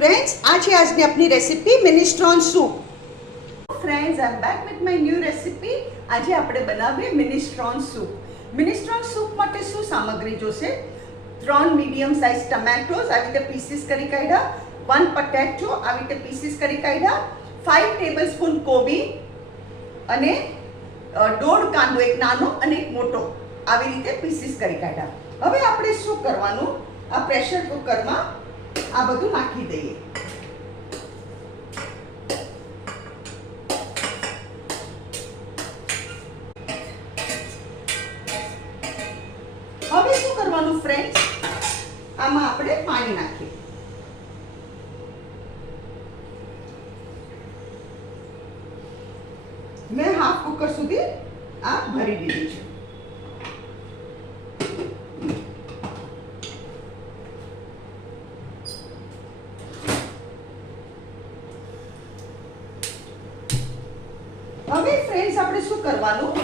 Friends आज है आज ने अपनी recipe minestrone soup. Friends I am back with my new recipe. આજે આપણે બનાવીએ મિનેસ્ટ્રોન સૂપ। મિનેસ્ટ્રોન સૂપ માટે શું સામગ્રી જોશે? 3 મીડિયમ સાઇઝ ટમેટોસ આવી રીતે પીસીસ કરી કાઢ્યા, 1 પોટેટો આવી રીતે પીસીસ કરી કાઢ્યા, 5 ટેબલસ્પૂન કોબી અને 1.5 કાંદો, એક નાનો અને એક મોટો આવી રીતે પીસીસ કરી કાઢ્યા। હવે આપણે શું કરવાનું, આ પ્રેશર કુકરમાં આ બધું નાખી દઈએ। હવે શું કરવાનું ફ્રેન્ડ્સ, આમાં આપણે પાણી નાખીએ। મેં હાફ કુકર સુધી આ ભરી દીધું છે। હવે ફ્રેન્ડ્સ આપણે શું કરવાનું,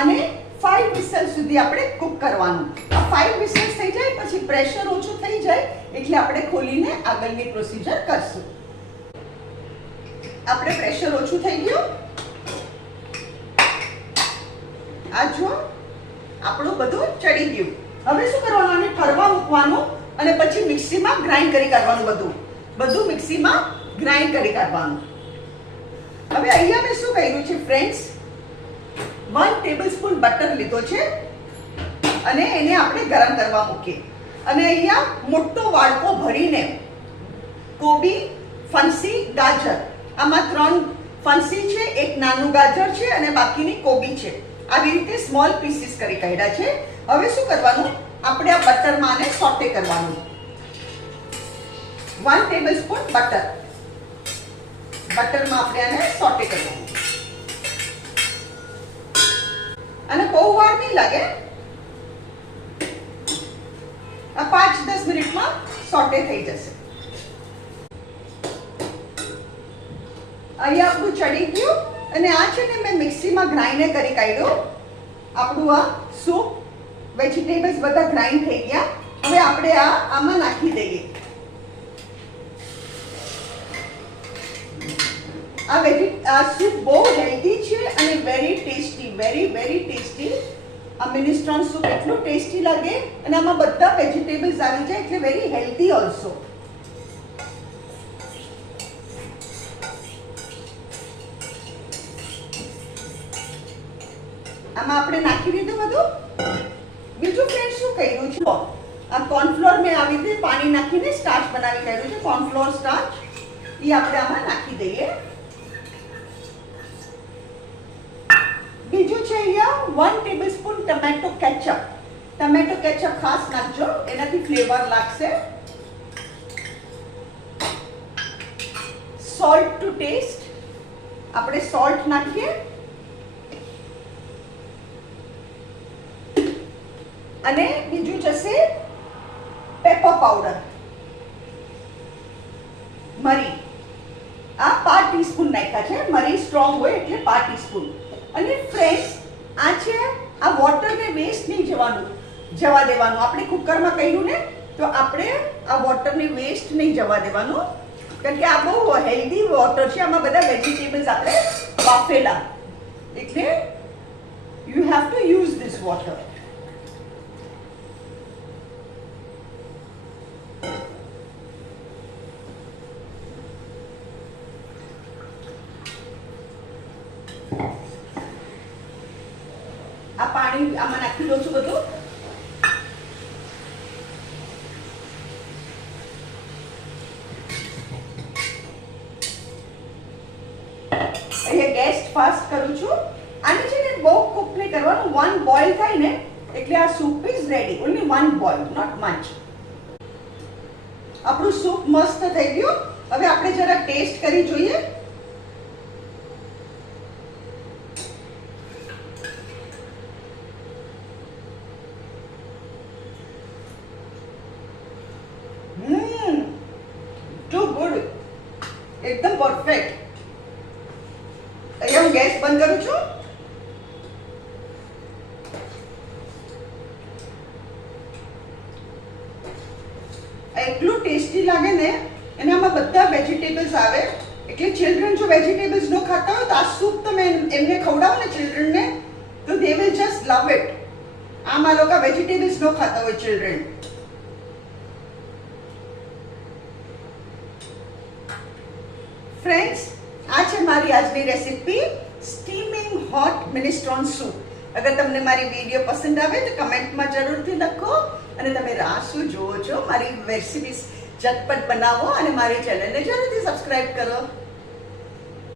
આને 5 વિસલ સુધી આપણે કુક કરવાનું। આ 5 વિસલ થઈ જાય પછી પ્રેશર ઓછું થઈ જાય એટલે આપણે ખોલીને આગળની પ્રોસીજર કરશું। આપણે પ્રેશર ઓછું થઈ ગયું, આ જો આપણું બધું ચડી ગયું। હવે શું કરવાનું, આને ઠરવા મૂકવાનું અને પછી મિક્સીમાં ગ્રાઇન્ડ કરી કાઢવાનું। બધું મિક્સીમાં ગ્રાઇન્ડ કરી કાઢવાનું। હવે અહીંયા મેં શું કર્યું છે ફ્રેન્ડ્સ, 1 ટેબલસ્પૂન બટર લીધો છે અને એને આપણે ગરમ કરવા મૂકીએ। અને અહીંયા મોટો વાડકો ભરીને કોબી, ફણસી, ગાજર, આમાં 3 ફણસી છે, એક નાનું ગાજર છે અને બાકીની કોબી છે, આવી રીતે સ્મોલ પીસીસ કરી કાઢ્યા છે। હવે શું કરવાનું, આપણે આ બટરમાં આને સોટે કરવાનું। 1 ટેબલસ્પૂન બટરમાં આપણે આને સોટે કરવાનું અને બહુ વાર નહીં લાગે, આ 5-10 મિનિટમાં સોટે થઈ જશે। અહીંયા આપણું ચડી ગયું અને આ છે ને મેં મિક્સીમાં ગ્રાઇન્ડ કરી કાઢ્યું। આપણું આ સૂપ, વેજીટેબલ્સ બધા ગ્રાઇન્ડ થઈ ગયા। હવે આપણે આમાં નાખી દઈએ। આ સૂપ બહુ હેલ્ધી છે અને વેરી ટેસ્ટી, વેરી ટેસ્ટી। આ મિનેસ્ટ્રોન સૂપ એટલું ટેસ્ટી લાગે અને આમાં બધા વેજીટેબલ્સ આવી જાય એટલે વેરી હેલ્ધી ઓલ્સો। આમાં આપણે નાખી દીધું બધું। બીજું ફ્રેન્ડ શું કર્યું છે, આ કોર્નફ્લોર મેં આવી રીતે પાણી નાખીને સ્ટાર્ચ બનાવી કાઢ્યું છે, કોર્નફ્લોર સ્ટાર્ચ, એ આપણે આમાં નાખી દઈએ। બીજું છે અહીંયા 1 ટેબલસ્પૂન ટમેટો કેચઅપ ખાસ નાખજો, એનાથી ફ્લેવર લાગશે। સોલ્ટ ટુ ટેસ્ટ, આપણે સોલ્ટ નાખીએ અને બીજું જશે પેપર પાવડર, મરી, આ 5 ટીસ્પૂન નાખ્યા છે। મરી સ્ટ્રોંગ હોય એટલે 5 ટીસ્પૂન। અને ફ્રેન્ડ્સ આ છે, આ વોટરને વેસ્ટ નહીં જવા દેવાનું। આપણે કુકરમાં કર્યું ને તો આપણે આ વોટરને વેસ્ટ નહીં જવા દેવાનું, કારણ કે આ બહુ હેલ્ધી વોટર છે, આમાં બધા વેજીટેબલ્સ આપણે બાફેલા, એટલે you have to use this water. આ પાણી આમાં નાખી દઉં છું બધું। અહીંયા ગેસ ફાસ્ટ કરું છું। આને છે ને બહુ કુક નહીં કરવાનું, 1 બોઇલ થાય ને એટલે આ soup is ready, only 1 boil, not much. આપણું સૂપ મસ્ત થઈ ગયું। હવે આપણે જરા ટેસ્ટ કરી જોઈએ। ટુ ગુડ, એકદમ પરફેક્ટ। અહીંયા હું ગેસ બંધ કરું છું। એટલું ટેસ્ટી લાગે ને અને આમાં બધા વેજીટેબલ્સ આવે, એટલે ચિલ્ડ્રન જો વેજીટેબલ્સ ન ખાતા હોય તો આ સૂપ તમે એમને ખવડાવો ને ચિલ્ડ્રનને તો they will just love it. આમાં લોકો વેજીટેબલ્સ ન ખાતા હોય ચિલ્ડ્રન. ફ્રેન્ડ્સ, આ છે મારી આજની રેસીપી સ્ટીમિંગ હોટ મિનેસ્ટ્રોન સૂપ. અગર તમને મારી વિડીયો પસંદ આવે તો કમેન્ટમાં જરૂરથી લખો અને તમે રાહ શું જુઓ છો મારી રેસીપી ઝટપટ બનાવો અને મારી ચેનલને જરૂરથી સબસ્ક્રાઇબ કરો.